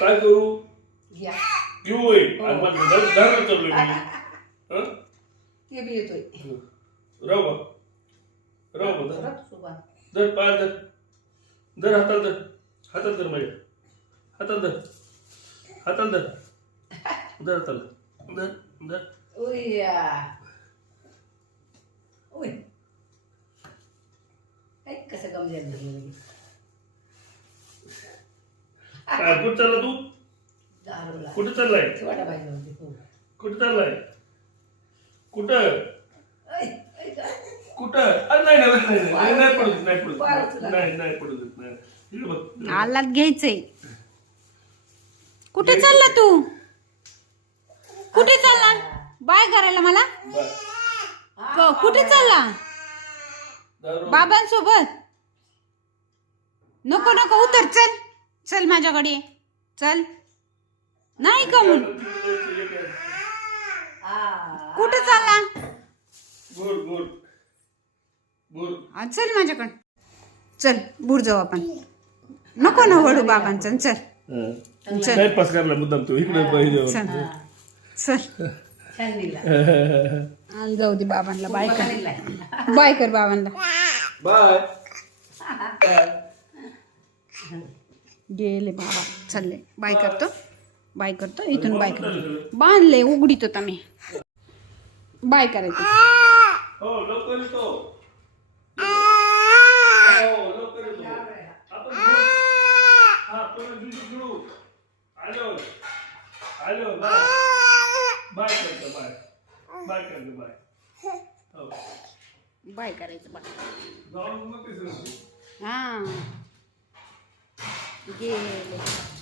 काय करू घ्या घेऊ होय आणि मग धरण चाललोय मी ते बी येतोय राहू बा राहू बा रथ सुबा धर पाय धर धर हातात धर माझ्या हातात धर हातात धर धर हाताला धर धर उया उय ऐक कसं गमजेल धरलं काय कुठं चालला तू दारूला कुठं चाललाय चिवाटा पाहिजे होती हो कुठं चाललाय कुठं ऐ का कुठं अरे नाही नाही नाही पडू देत नाही पडू देत नाही पडू देत नाही इकडे बघ आलात घ्यायचंय कुठे चालला तू कुठे चालला बाय करायला मला कुठे चालला बाबांसोबत नको नको उतर चल चल माझ्याकडे ये. चल नाही का म्हणून कुठे चालला गुड गुड गुड चल माझ्याकडे चल बुड जाऊ आपण नको ना वडू बाबांचं चल टाइमपास करायला मुद्दाम तू इकडे पाहिजे चल चल छान निघला आणि जाऊ दे बाबांना बाय कर बाय कर बाबांना बाय गेले बाबा चालले बाय करतो इथून बाय करतो बांधले उघडीत होता मी बाय करायचं हो लवकर येतो हो लवकर येतो आपण हा पण जुजू आलो आलो बाय बाय करतो बाय बाय करतो बाय हो बाय करायचं बाय जाऊन मग कसं हा गेले